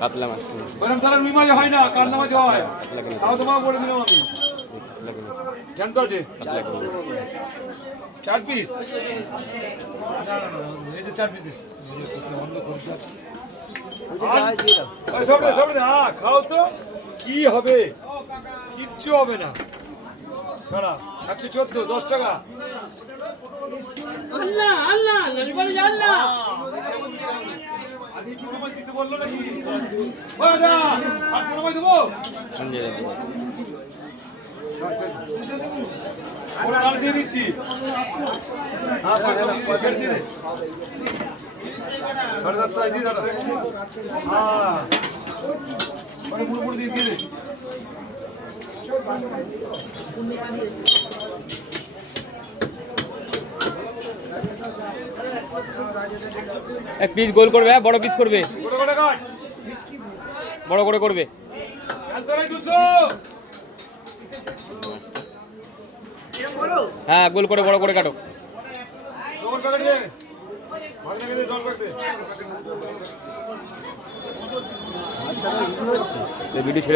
কাতলা মাছ রুই মাছ হয় না, কাতলা মাছ হয়। তাও তোমাকে বলে দিলাম আমি। জানতো আছে 4 পিস। এটা 4 পিস। খাও তো, কি হবে? কিচ্ছু হবে না। 114 10 টাকা। আল্লাহ আল্লাহ আল্লাহ আদি কি মোবাইল দিতে বললো নাকি? ও দাদা, আর মোবাইল দেবো? আচ্ছা দিয়ে দিচ্ছি। হ্যাঁ ছেড়ে দিয়ে দে। সাড়ে 7 দিয়ে দাদা। হ্যাঁ মানে পুরো দিয়ে দিয়ে দে। এক পিস গোল করবে, বড় পিস করবে, বড় করে করবে। হ্যাঁ গোল করে বড় করে কাটো। ভিডিও ছেড়ে